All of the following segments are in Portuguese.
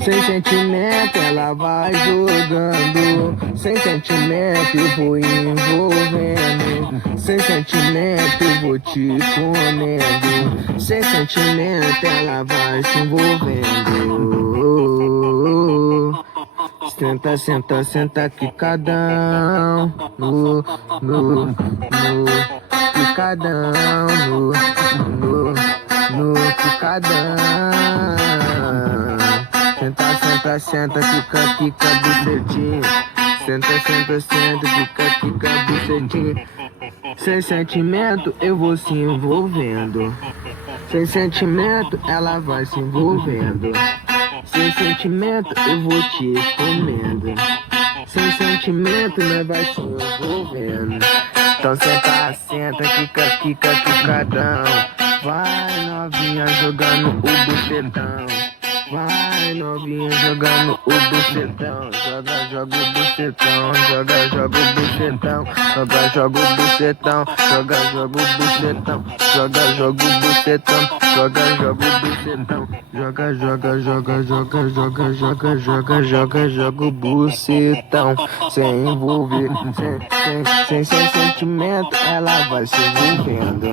Sem sentimento ela vai jogando, sem sentimento eu vou envolvendo, sem sentimento eu vou te comendo, sem sentimento ela vai se envolvendo. Senta, senta, senta quicadão no quicadão, no quicadão. Senta, senta, senta, quica, quica, bucetinho. Senta, senta, senta, quica, quica, bucetinho. Sem sentimento eu vou se envolvendo, sem sentimento ela vai se envolvendo, sem sentimento eu vou te comendo, sem sentimento nós vai se envolvendo. Então senta, senta, quica, quica, quicadão. Vai novinha jogando o bucetão. Vai novinha jogando o bucetão. Joga, joga o bucetão. Joga, joga o bucetão. Joga, joga o bucetão. Joga, joga o bucetão. Joga, joga o bucetão. Joga, joga o bucetão. Joga, joga, joga, joga, joga, joga, joga, joga, joga o bucetão. Sem envolver, sem sentimento ela vai se envolvendo.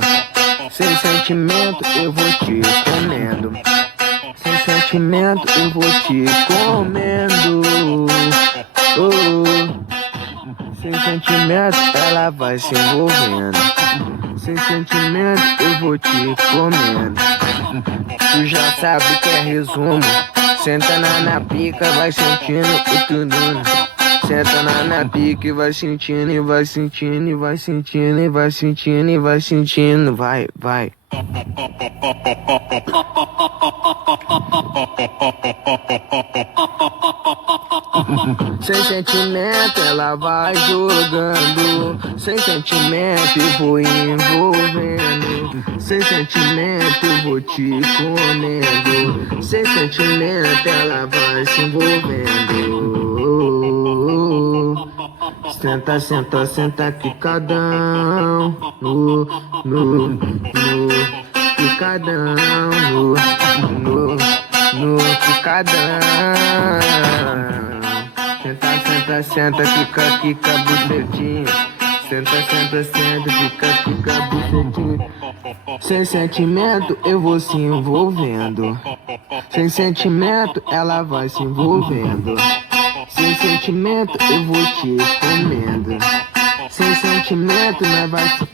Sem sentimento eu vou te comendo. Sem sentimento eu vou te comendo. Sem sentimento ela vai se envolvendo. Sem sentimento eu vou te comendo. Tu já sabe que é resumo. Senta na pica, vai sentindo o tudum. Senta na pica e vai sentindo, e vai sentindo, e vai sentindo, e vai sentindo, e vai sentindo. Vai, vai. Sem sentimento ela vai jogando, sem sentimento eu vou envolvendo, sem sentimento eu vou te comendo, sem sentimento ela vai se envolvendo. Senta, senta, senta quicadão no quicadão, no quicadão. Senta, senta, senta, quica, quica, bucetinho. Senta, senta, senta, quica, quica, bucetinho. Sem sentimento eu vou se envolvendo, sem sentimento ela vai se envolvendo, sem sentimento eu vou te comendo, sem sentimento nós vai se